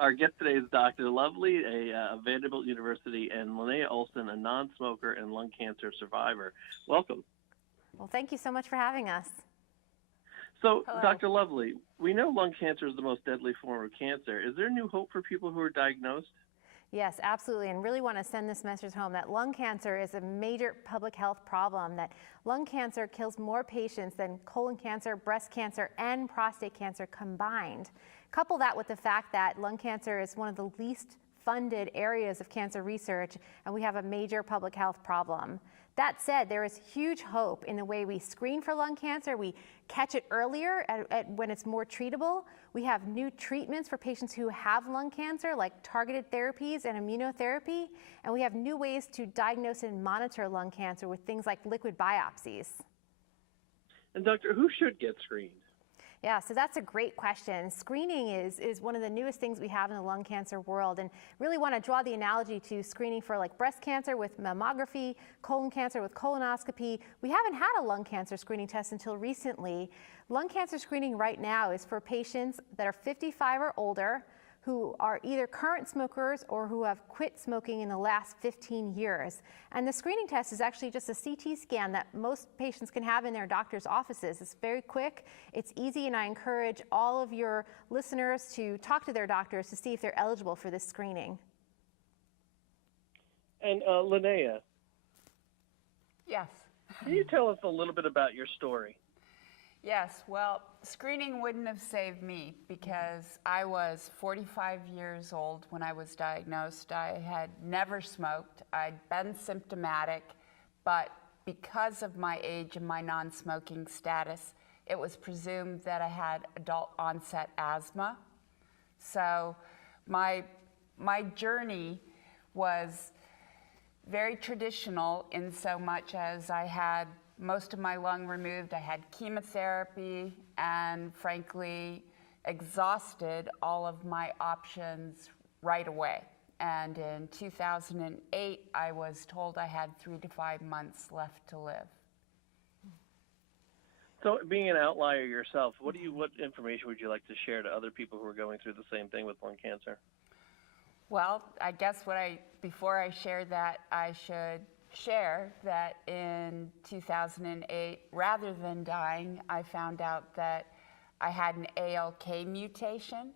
Our guest today is Dr. Lovely, a Vanderbilt University, and Linnea Olson, a non-smoker and lung cancer survivor. Welcome. Well, thank you so much for having us. So, Hello. Dr. Lovely, we know lung cancer is the most deadly form of cancer. Is there new hope for people who are diagnosed? Yes, absolutely, and really want to send this message home that lung cancer is a major public health problem, that lung cancer kills more patients than colon cancer, breast cancer, and prostate cancer combined. Couple that with the fact that lung cancer is one of the least funded areas of cancer research, and we have a major public health problem. That said, there is huge hope in the way we screen for lung cancer. We catch it earlier when it's more treatable. We have new treatments for patients who have lung cancer, like targeted therapies and immunotherapy. And we have new ways to diagnose and monitor lung cancer with things like liquid biopsies. And doctor, who should get screened? Yeah, so that's a great question. Screening is one of the newest things we have in the lung cancer world, and really want to draw the analogy to screening for like breast cancer with mammography, colon cancer with colonoscopy. We haven't had a lung cancer screening test until recently. Lung cancer screening right now is for patients that are 55 or older, who are either current smokers or who have quit smoking in the last 15 years. And the screening test is actually just a CT scan that most patients can have in their doctor's offices. It's very quick, it's easy, and I encourage all of your listeners to talk to their doctors to see if they're eligible for this screening. And Linnea, Yes. can you tell us a little bit about your story? Yes, well, screening wouldn't have saved me because I was 45 years old when I was diagnosed. I had never smoked. I'd been symptomatic, but because of my age and my non-smoking status, it was presumed that I had adult onset asthma. So my journey was very traditional in so much as I had most of my lung removed. I had chemotherapy and frankly exhausted all of my options right away. And in 2008, I was told I had 3 to 5 months left to live. So, being an outlier yourself, what information would you like to share to other people who are going through the same thing with lung cancer? Well, I guess before I share that, I should share that in 2008, rather than dying, I found out that I had an ALK mutation,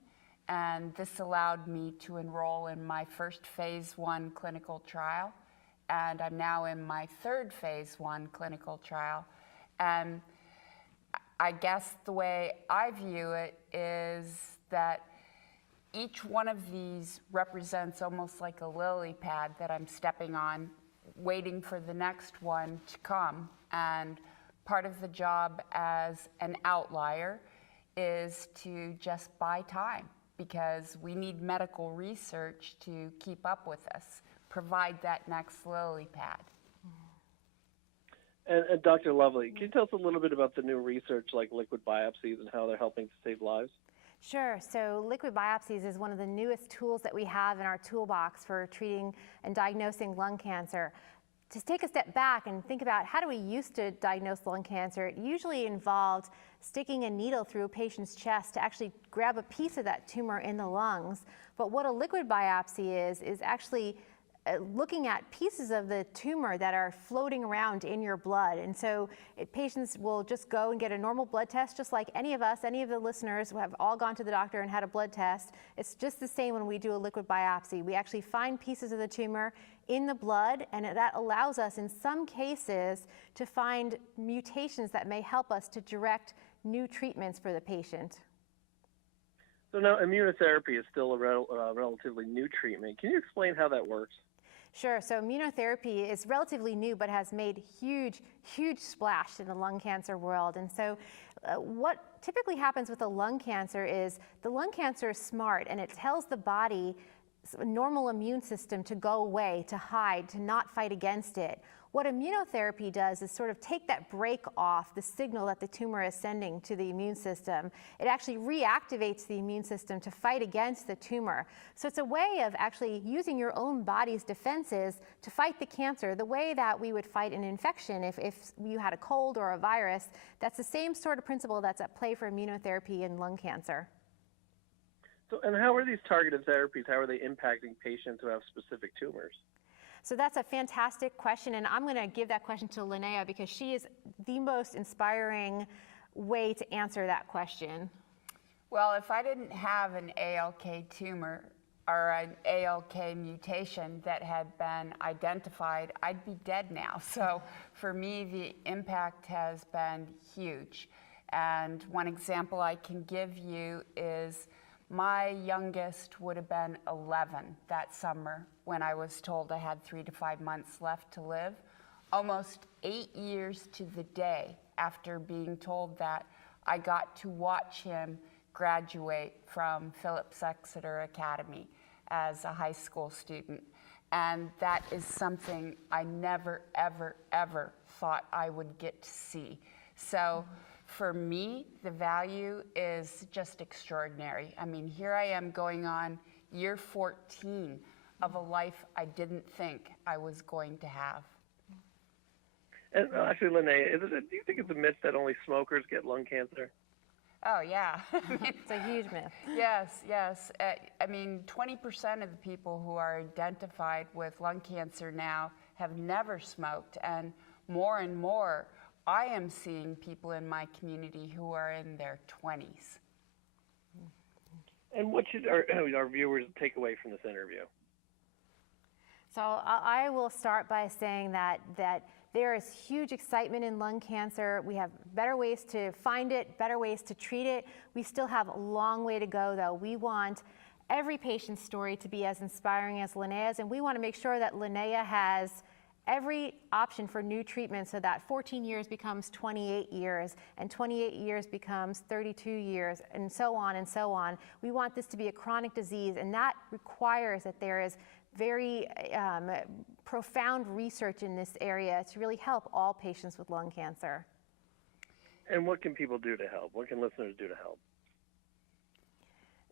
and this allowed me to enroll in my first phase 1 clinical trial, and I'm now in my third phase 1 clinical trial. And I guess the way I view it is that each one of these represents almost like a lily pad that I'm stepping on, waiting for the next one to come. And part of the job as an outlier is to just buy time, because we need medical research to keep up with us, provide that next lily pad. And Dr. Lovely, can you tell us a little bit about the new research like liquid biopsies and how they're helping to save lives? Sure. So liquid biopsies is one of the newest tools that we have in our toolbox for treating and diagnosing lung cancer. To take a step back and think about how do we used to diagnose lung cancer, it usually involved sticking a needle through a patient's chest to actually grab a piece of that tumor in the lungs. But what a liquid biopsy is actually looking at pieces of the tumor that are floating around in your blood. And so patients will just go and get a normal blood test, just like any of us, any of the listeners who have all gone to the doctor and had a blood test. It's just the same when we do a liquid biopsy. We actually find pieces of the tumor in the blood, and that allows us in some cases to find mutations that may help us to direct new treatments for the patient. So now immunotherapy is still a relatively new treatment. Can you explain how that works? Sure. So immunotherapy is relatively new, but has made huge splash in the lung cancer world. And so what typically happens with a lung cancer is the lung cancer is smart, and it tells the body normal immune system to go away, to hide, to not fight against it. What immunotherapy does is sort of take that break off the signal that the tumor is sending to the immune system. It actually reactivates the immune system to fight against the tumor. So it's a way of actually using your own body's defenses to fight the cancer the way that we would fight an infection if you had a cold or a virus. That's the same sort of principle that's at play for immunotherapy in lung cancer. So, and how are these targeted therapies, how are they impacting patients who have specific tumors? So that's a fantastic question, and I'm going to give that question to Linnea because she is the most inspiring way to answer that question. Well, if I didn't have an ALK tumor or an ALK mutation that had been identified, I'd be dead now. So for me, the impact has been huge. And one example I can give you is my youngest would have been 11 that summer when I was told I had 3 to 5 months left to live. Almost 8 years to the day after being told that, I got to watch him graduate from Phillips Exeter Academy as a high school student. And that is something I never, ever, ever thought I would get to see. So for me, the value is just extraordinary. I mean, here I am going on year 14 of a life I didn't think I was going to have. And actually, Linnea, do you think it's a myth that only smokers get lung cancer? Oh, yeah. It's a huge myth. Yes, yes. I mean, 20% of the people who are identified with lung cancer now have never smoked, and more, I am seeing people in my community who are in their 20s. And what should our viewers take away from this interview? So I will start by saying that there is huge excitement in lung cancer. We have better ways to find it, better ways to treat it. We still have a long way to go, though. We want every patient's story to be as inspiring as Linnea's, and we want to make sure that Linnea has every option for new treatment so that 14 years becomes 28 years, and 28 years becomes 32 years, and so on and so on. We want this to be a chronic disease, and that requires that there is very profound research in this area to really help all patients with lung cancer. And what can people do to help? What can listeners do to help?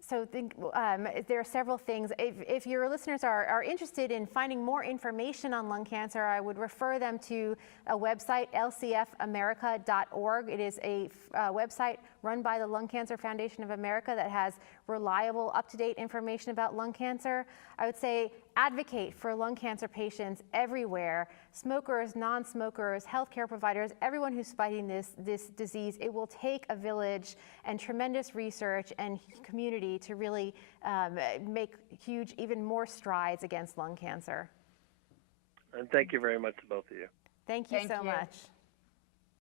So there are several things. If your listeners are interested in finding more information on lung cancer, I would refer them to a website, lcfamerica.org. It is a website run by the Lung Cancer Foundation of America that has reliable, up-to-date information about lung cancer. I would say advocate for lung cancer patients everywhere, smokers, non-smokers, healthcare providers, everyone who's fighting this disease. It will take a village and tremendous research and community to really make huge, even more strides against lung cancer. And thank you very much to both of you. Thank you so much.